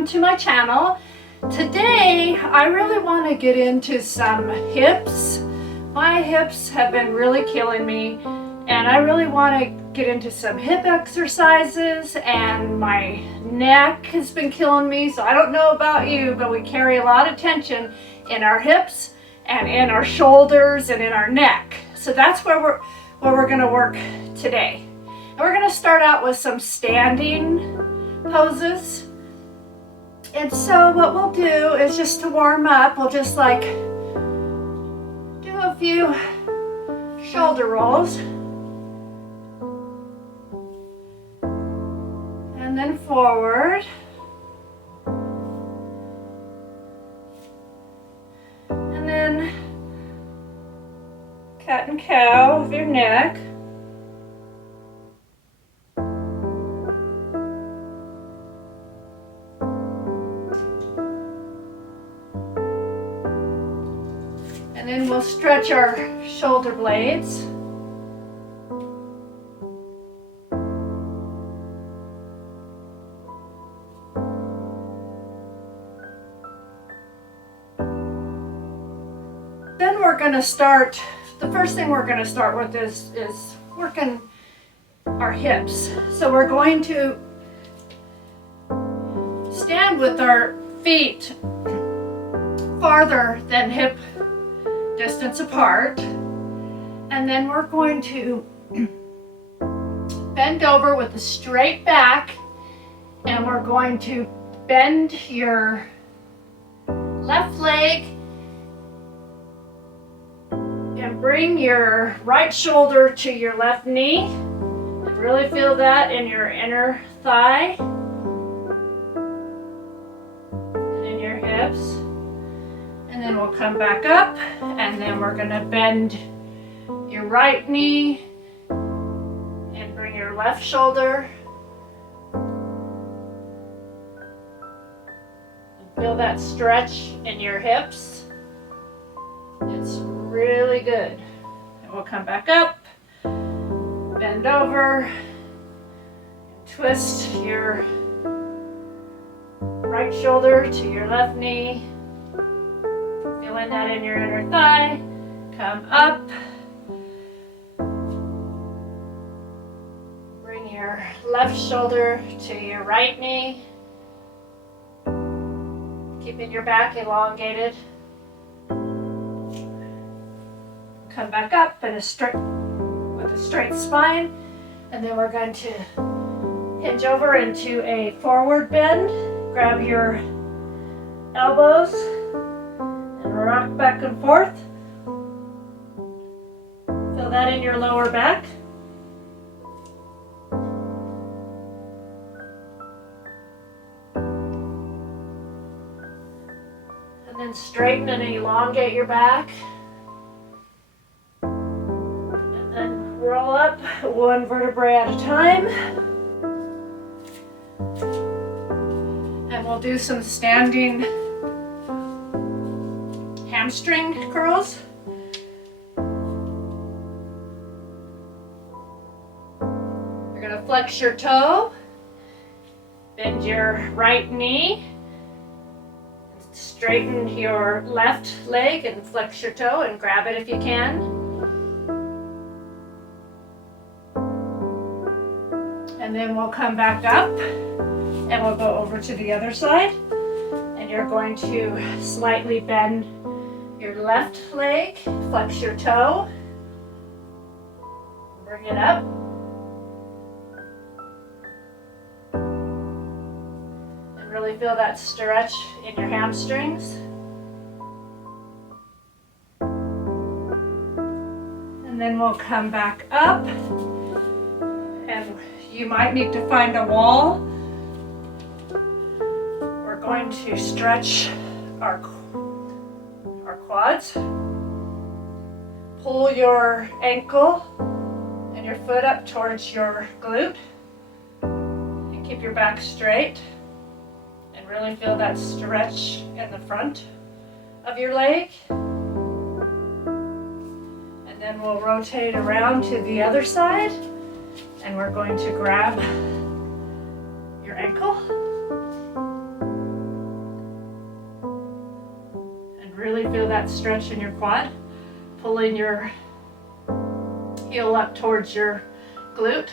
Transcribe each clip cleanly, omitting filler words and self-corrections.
welcome to my channel. Today I really want to get into some hips. My hips have been really killing me and I really want to get into some hip exercises, and my neck has been killing me. So I don't know about you, but we carry a lot of tension in our hips and in our shoulders and in our neck. So that's where we're going to work today. And we're going to start out with some standing poses. And so what we'll do is, just to warm up, we'll just like do a few shoulder rolls. And then forward. And then cat and cow with your neck. And then we'll stretch our shoulder blades. Then we're going to start, the first thing we're going to start with is working our hips. So we're going to stand with our feet farther than hip distance apart, and then we're going to bend over with a straight back, and we're going to bend your left leg and bring your right shoulder to your left knee, and really feel that in your inner thigh and in your hips. And then we'll come back up, and then we're going to bend your right knee and bring your left shoulder. And feel that stretch in your hips. It's really good. And we'll come back up, bend over, twist your right shoulder to your left knee. Feeling that in your inner thigh. Come up. Bring your left shoulder to your right knee. Keeping your back elongated. Come back up with a straight spine. And then we're going to hinge over into a forward bend. Grab your elbows. Rock back and forth. Feel that in your lower back. And then straighten and elongate your back. And then roll up one vertebrae at a time. And we'll do some standing hamstring curls. You're going to flex your toe, bend your right knee, straighten your left leg and flex your toe and grab it if you can. And then we'll come back up and we'll go over to the other side, and you're going to slightly bend your left leg, flex your toe, bring it up, and really feel that stretch in your hamstrings. And then we'll come back up, and you might need to find a wall. We're going to stretch our quads. Pull your ankle and your foot up towards your glute, and keep your back straight, and really feel that stretch in the front of your leg. And then we'll rotate around to the other side, and we're going to grab your ankle that stretch in your quad, pulling your heel up towards your glute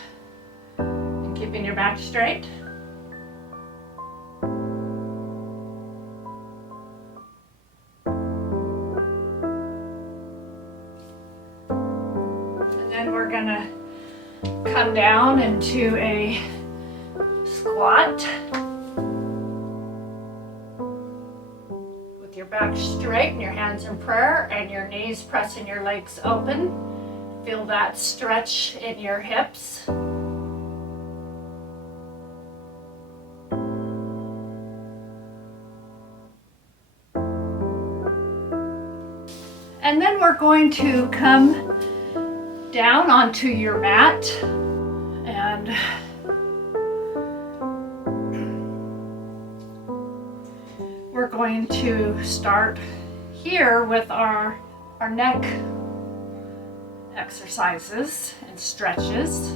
and keeping your back straight. And then we're gonna come down into a squat with your back straight and your hands in prayer and your knees pressing your legs open. Feel that stretch in your hips. And then we're going to come down onto your mat, and we're going to start here with our neck exercises and stretches.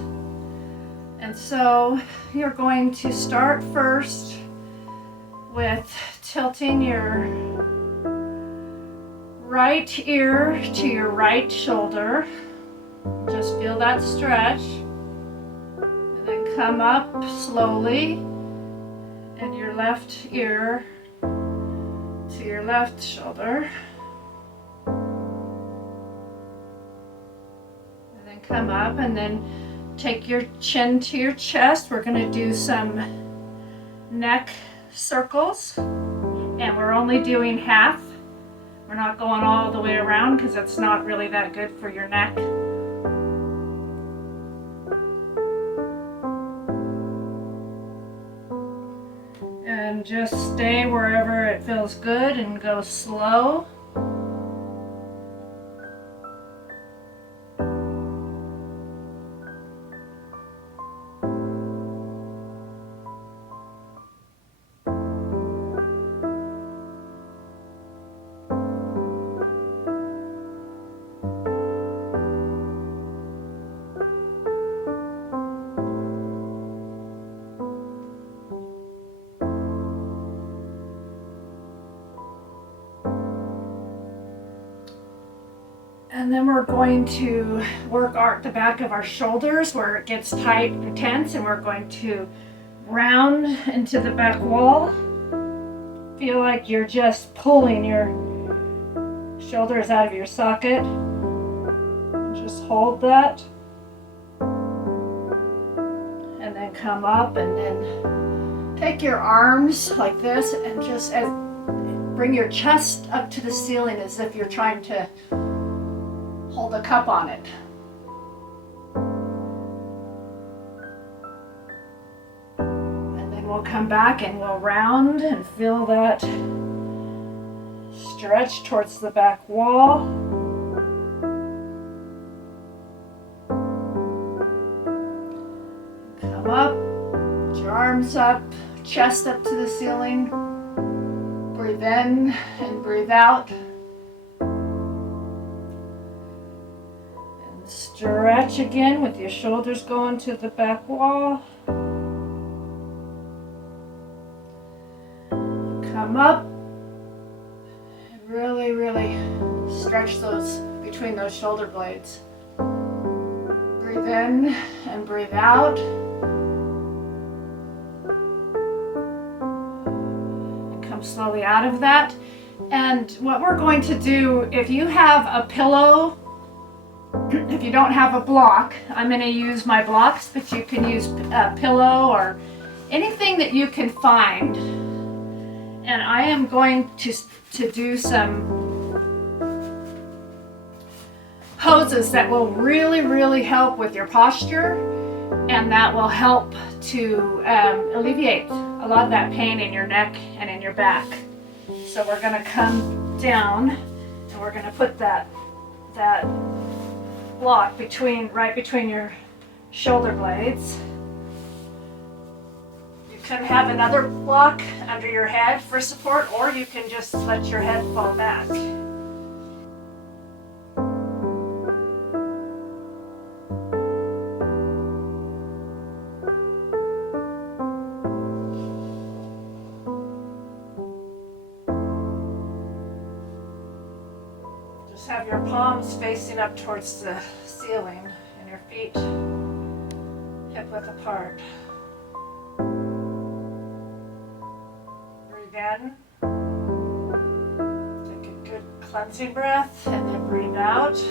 And so you're going to start first with tilting your right ear to your right shoulder. Just feel that stretch. And then come up slowly, and your left ear to your left shoulder. And then come up, and then take your chin to your chest. We're going to do some neck circles, and we're only doing half. We're not going all the way around because it's not really that good for your neck. And just stay wherever it feels good and go slow. And then we're going to work the back of our shoulders where it gets tight and tense, and we're going to round into the back wall. Feel like you're just pulling your shoulders out of your socket. Just hold that. And then come up, and then take your arms like this and just bring your chest up to the ceiling as if you're trying to hold a cup on it. And then we'll come back and we'll round and feel that stretch towards the back wall. Come up, put your arms up, chest up to the ceiling. Breathe in and breathe out. Stretch again with your shoulders going to the back wall. Come up and really, really stretch those between those shoulder blades. Breathe in and breathe out. And come slowly out of that. And what we're going to do, if you have a pillow, if you don't have a block, I'm going to use my blocks, but you can use a pillow or anything that you can find. And I am going to do some poses that will really, really help with your posture, and that will help to alleviate a lot of that pain in your neck and in your back. So we're going to come down, and we're going to put that block right between your shoulder blades. You can have another block under your head for support, or you can just let your head fall back. Just have your palms facing up towards the ceiling and your feet hip-width apart. Breathe in. Take a good cleansing breath and then breathe out.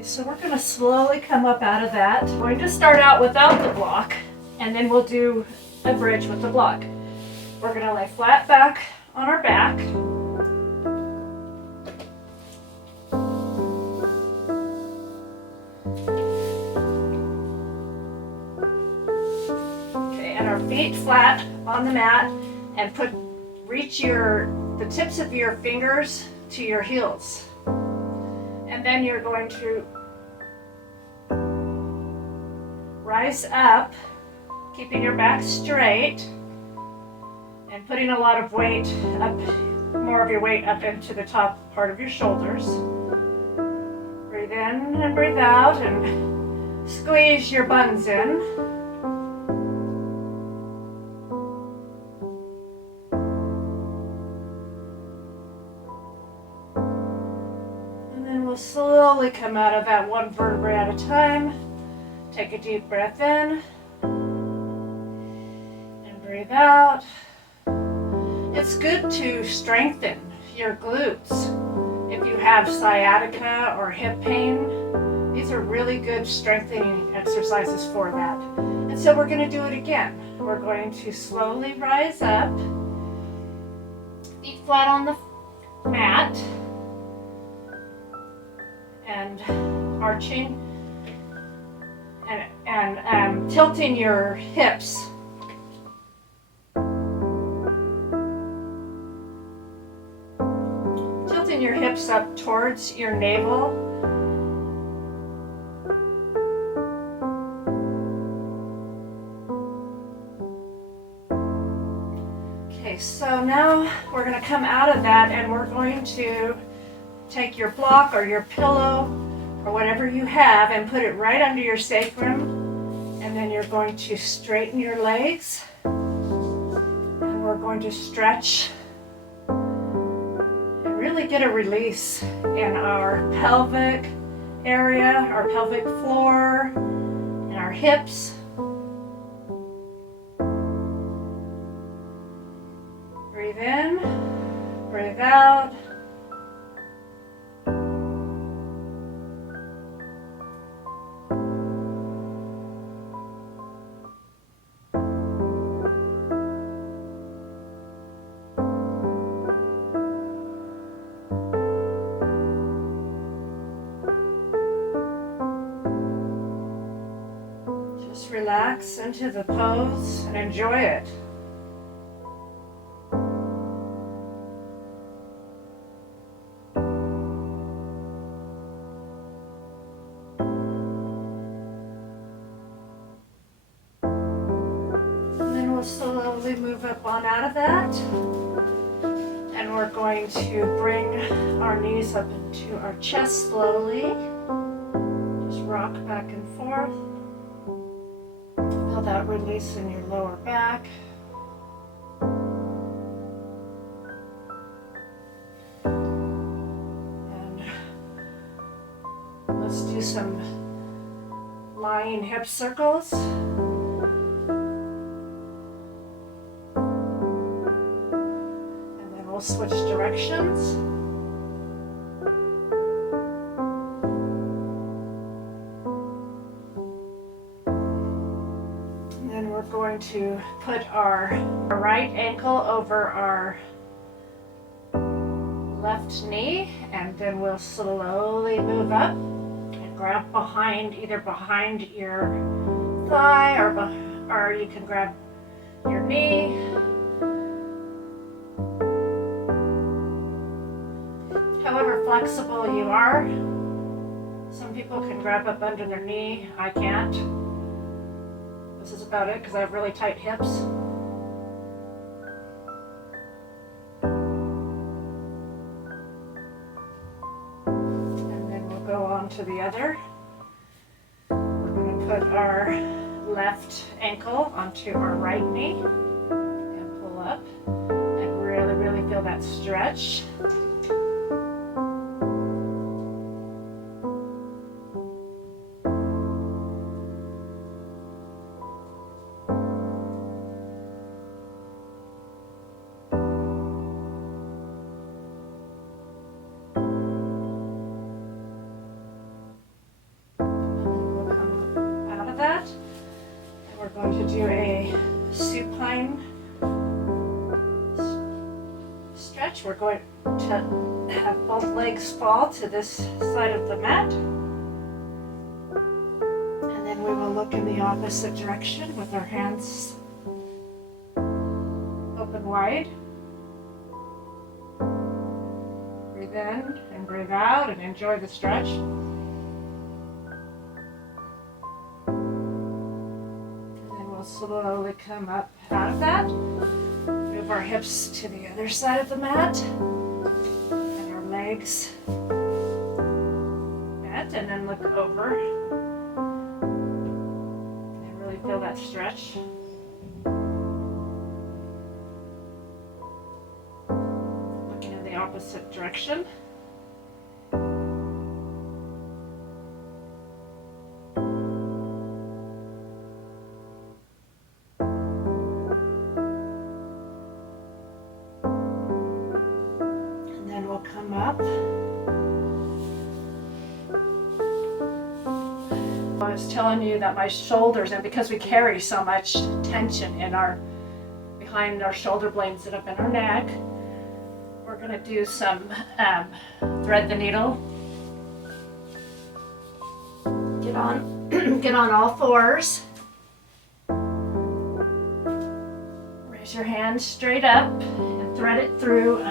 So we're going to slowly come up out of that. We're going to start out without the block, and then we'll do a bridge with the block. We're going to lay flat back on our back. Okay, and our feet flat on the mat, and reach the tips of your fingers to your heels. And then you're going to rise up, keeping your back straight and putting a lot of weight up, more of your weight up into the top part of your shoulders. Breathe in and breathe out and squeeze your buns in. And then we'll slowly come out of that one vertebrae at a time. Take a deep breath in and breathe out. It's good to strengthen your glutes. If you have sciatica or hip pain, these are really good strengthening exercises for that. And so we're going to do it again. We're going to slowly rise up, feet flat on the mat, and arching and tilting your hips. Tilting your hips up towards your navel. Okay, so now we're going to come out of that and we're going to take your block or your pillow or whatever you have and put it right under your sacrum, and then you're going to straighten your legs and we're going to stretch and really get a release in our pelvic area, our pelvic floor, and our hips. Breathe in, breathe out. Relax into the pose and enjoy it. And then we'll slowly move up on out of that. And we're going to bring our knees up into our chest slowly. Just rock back and forth. Feel that release in your lower back. And let's do some lying hip circles. And then we'll switch directions. We're going to put our right ankle over our left knee, and then we'll slowly move up and grab behind, either behind your thigh or you can grab your knee. However flexible you are. Some people can grab up under their knee. I can't. This is about it because I have really tight hips. And then we'll go onto the other. We're going to put our left ankle onto our right knee and pull up and really, really feel that stretch. We're going to do a supine stretch. We're going to have both legs fall to this side of the mat. And then we will look in the opposite direction with our hands open wide. Breathe in and breathe out and enjoy the stretch. Slowly come up out of that. Move our hips to the other side of the mat. And our legs bent, and then look over. And really feel that stretch. Looking in the opposite direction. Come up. I was telling you that my shoulders, and because we carry so much tension in behind our shoulder blades and up in our neck, we're going to do some thread the needle. Get on all fours. Raise your hand straight up and thread it through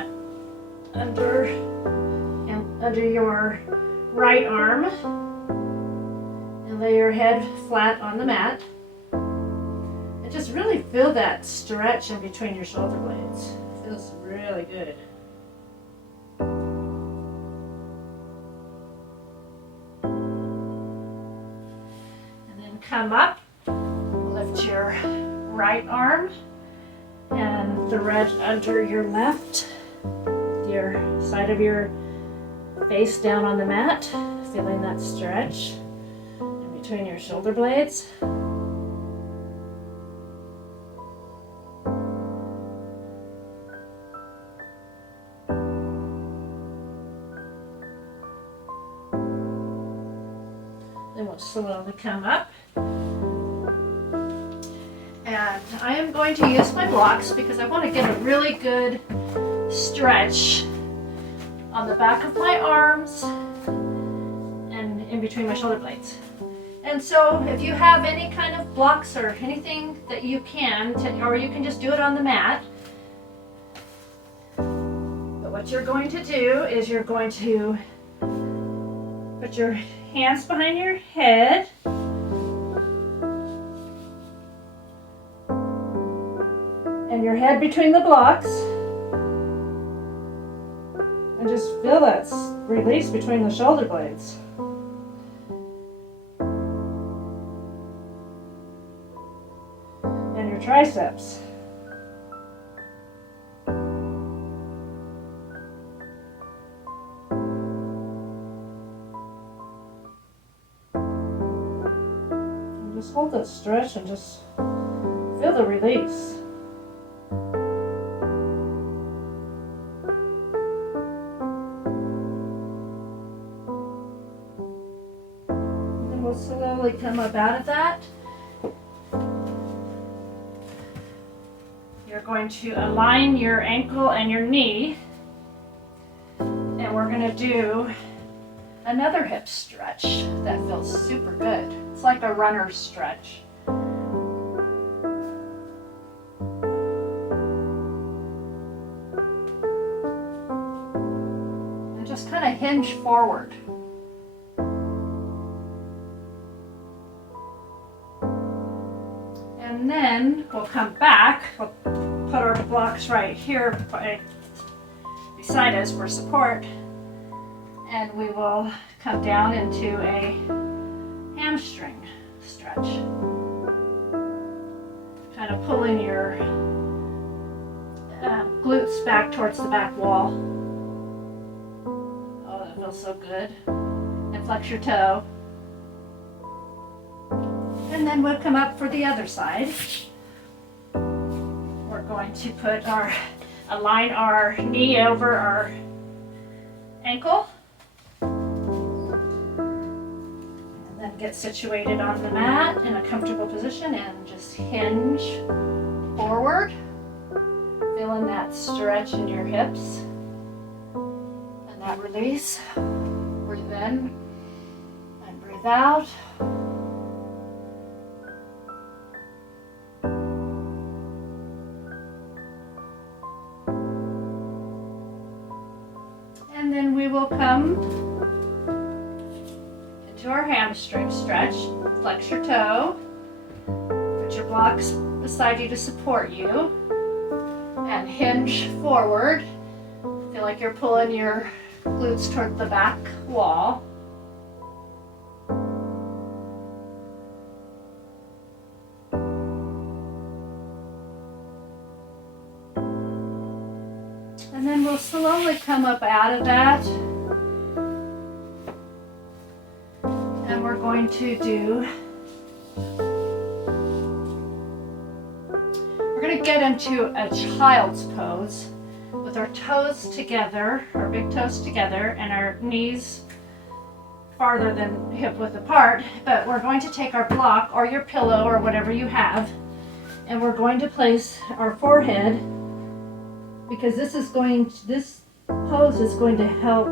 under your right arm, and lay your head flat on the mat, and just really feel that stretch in between your shoulder blades. It feels really good. And then come up, lift your right arm and thread under your left, your side of your face down on the mat, feeling that stretch in between your shoulder blades. Then we'll slowly come up. And I am going to use my blocks because I want to get a really good stretch on the back of my arms and in between my shoulder blades. And so if you have any kind of blocks or anything that you can, or you can just do it on the mat. But what you're going to do is you're going to put your hands behind your head. And your head between the blocks. And just feel that release between the shoulder blades. And your triceps. And just hold that stretch and just feel the release. We'll slowly come up out of that. You're going to align your ankle and your knee, and we're going to do another hip stretch that feels super good. It's like a runner's stretch. And just kind of hinge forward. And then we'll come back, we'll put our blocks right here beside us for support, And we will come down into a hamstring stretch. Kind of pulling your glutes back towards the back wall. Oh, that feels so good. And flex your toe. And then we'll come up for the other side. We're going to align our knee over our ankle. And then get situated on the mat in a comfortable position and just hinge forward. Feeling that stretch in your hips and that release. Breathe in and breathe out. And then we will come into our hamstring stretch. Flex your toe. Put your blocks beside you to support you. And hinge forward. Feel like you're pulling your glutes toward the back wall. And then we'll slowly come up out of that. And we're going to get into a child's pose with our toes together, our big toes together, and our knees farther than hip width apart. But we're going to take our block or your pillow or whatever you have, and we're going to place our forehead, because this pose is going to help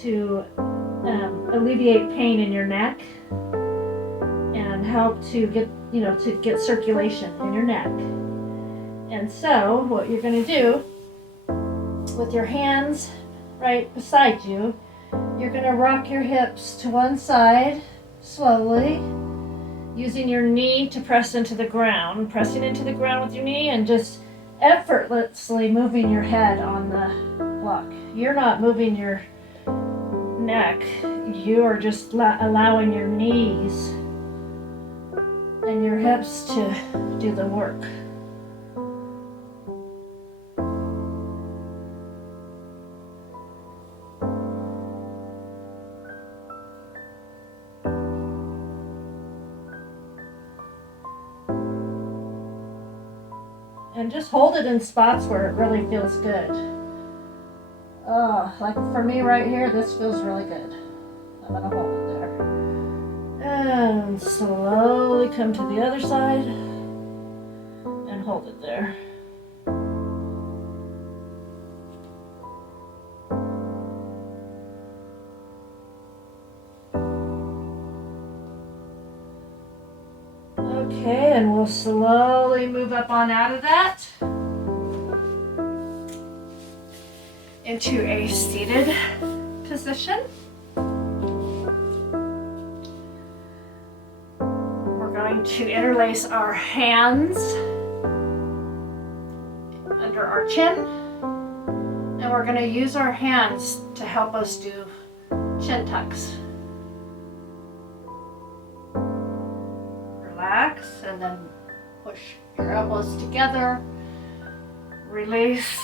to alleviate pain in your neck and help to get circulation in your neck. And so what you're going to do with your hands right beside you, you're going to rock your hips to one side slowly, using your knee to press into the ground, pressing into the ground with your knee and just effortlessly moving your head on the block. You're not moving your neck, you are just allowing your knees and your hips to do the work. And just hold it in spots where it really feels good. Like for me right here, this feels really good. I'm gonna hold it there. And slowly come to the other side and hold it there. Okay, and we'll slowly move up on out of that into a seated position. We're going to interlace our hands under our chin, and we're going to use our hands to help us do chin tucks. Relax and then push your elbows together, release,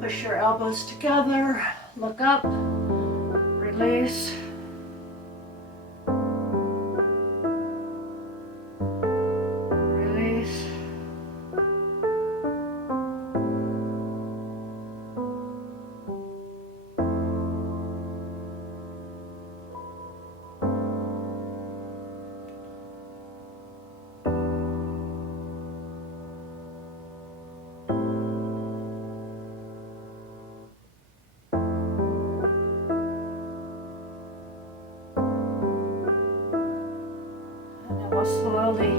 push your elbows together, look up, release, release. Slowly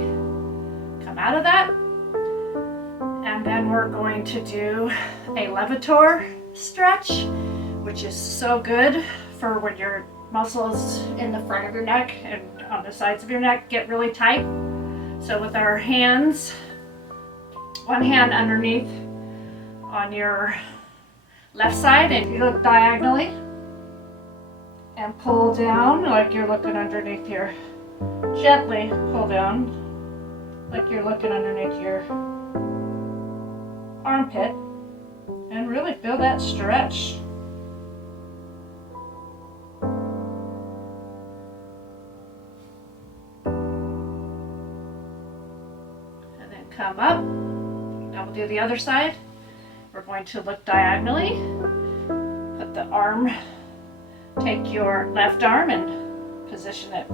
come out of that, and then we're going to do a levator stretch, which is so good for when your muscles in the front of your neck and on the sides of your neck get really tight. So with our hands, one hand underneath on your left side, and you look diagonally and pull down like you're looking underneath your, gently pull down like you're looking underneath your armpit, and really feel that stretch. And then come up. Now we'll do the other side. We're going to look diagonally. Put the arm, take your left arm and position it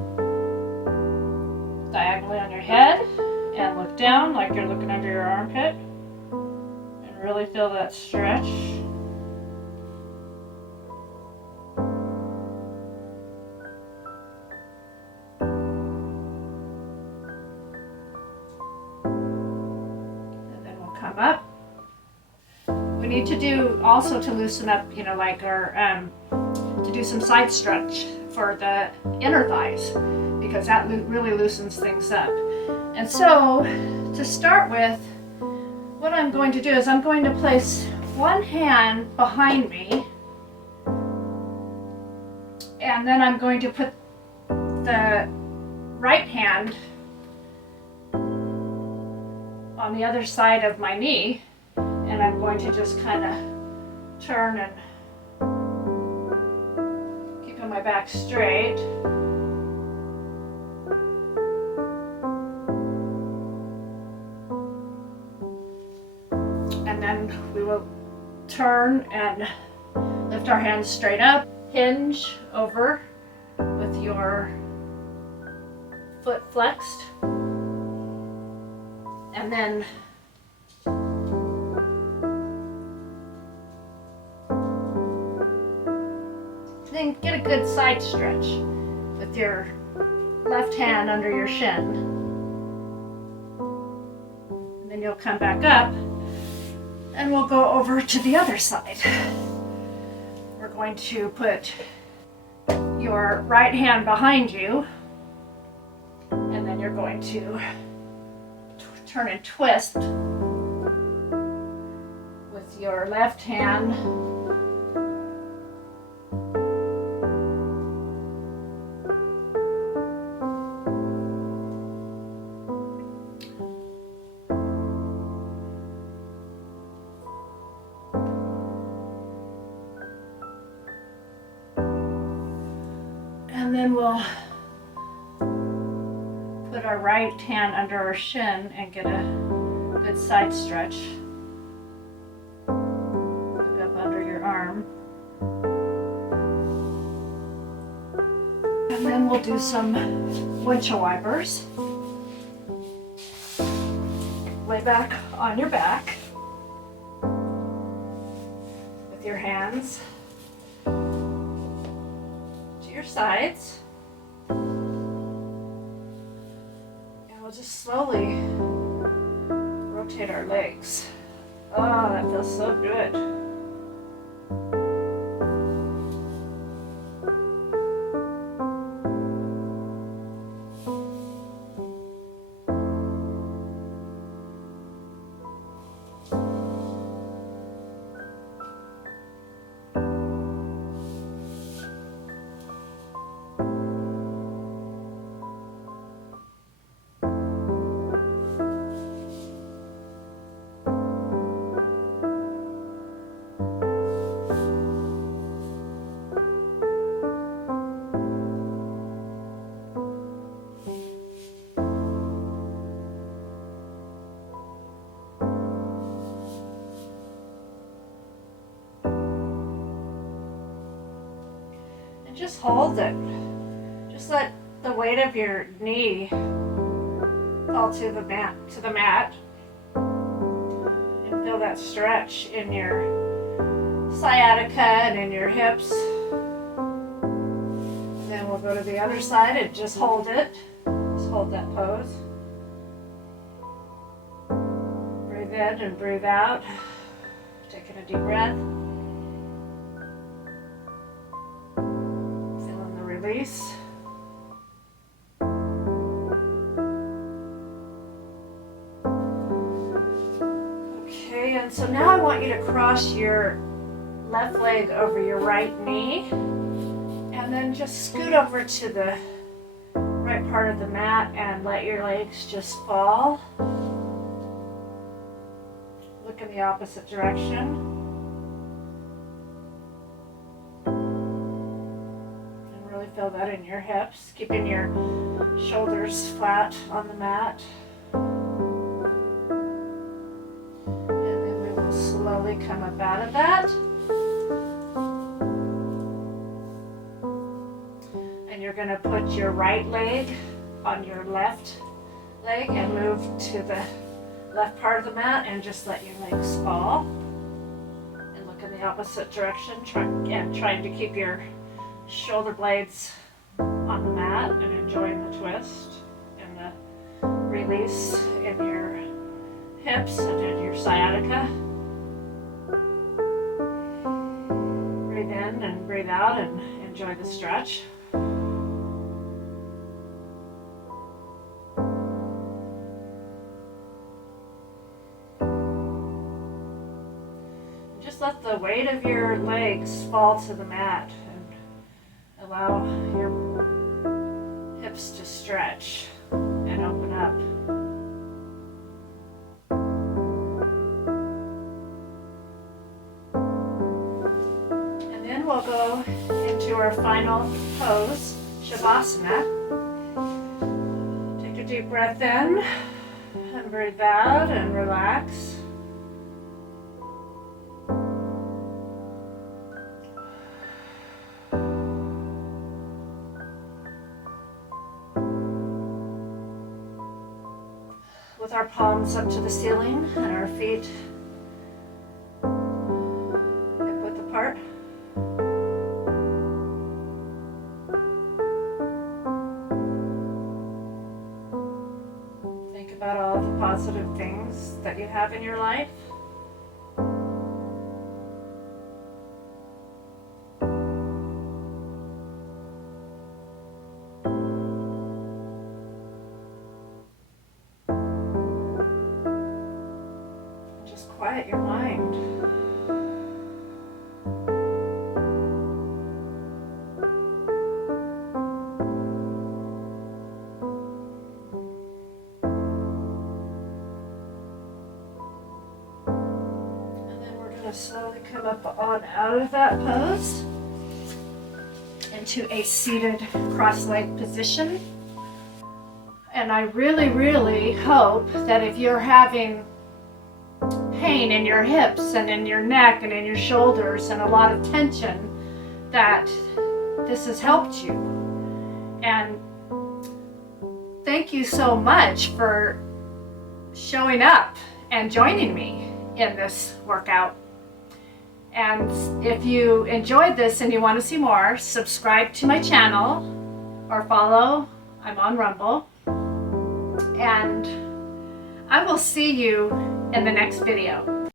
diagonally on your head, and look down like you're looking under your armpit, and really feel that stretch. And then we'll come up. We need to do also to loosen up, you know, like our to do some side stretch for the inner thighs, because that really loosens things up. And so to start with, what I'm going to do is I'm going to place one hand behind me, and then I'm going to put the right hand on the other side of my knee, and I'm going to just kind of turn and keeping my back straight. And then we will turn and lift our hands straight up, hinge over with your foot flexed, and then get a good side stretch with your left hand under your shin. And then you'll come back up, and we'll go over to the other side. We're going to put your right hand behind you, and then you're going to turn and twist with your left hand. And then we'll put our right hand under our shin and get a good side stretch. Look up under your arm. And then we'll do some windshield wipers. Lay back on your back with your hands your sides, and we'll just slowly rotate our legs. Oh, that feels so good. Just hold it. Just let the weight of your knee fall to the mat, and feel that stretch in your sciatica and in your hips. And then we'll go to the other side and just hold it. Just hold that pose. Breathe in and breathe out. Taking a deep breath. Release. Okay, and so now I want you to cross your left leg over your right knee, and then just scoot over to the right part of the mat and let your legs just fall. Look in the opposite direction. And really feel that in your hips, keeping your shoulders flat on the mat. And then we will slowly come up out of that. And you're going to put your right leg on your left leg and move to the left part of the mat and just let your legs fall. And look in the opposite direction, trying to keep your shoulder blades on the mat and enjoying the twist and the release in your hips and in your sciatica. Breathe in and breathe out and enjoy the stretch. Just let the weight of your legs fall to the mat and allow your hips to stretch and open up. And then we'll go into our final pose, Shavasana. Take a deep breath in and breathe out and relax. With our palms up to the ceiling and our feet hip width apart. Think about all the positive things that you have in your life. Quiet your mind. And then we're going to slowly come up on out of that pose into a seated cross-legged position. And I really, really hope that if you're having pain in your hips and in your neck and in your shoulders and a lot of tension, that this has helped you. And thank you so much for showing up and joining me in this workout. And if you enjoyed this and you want to see more, subscribe to my channel or follow. I'm on Rumble. And I will see you in the next video.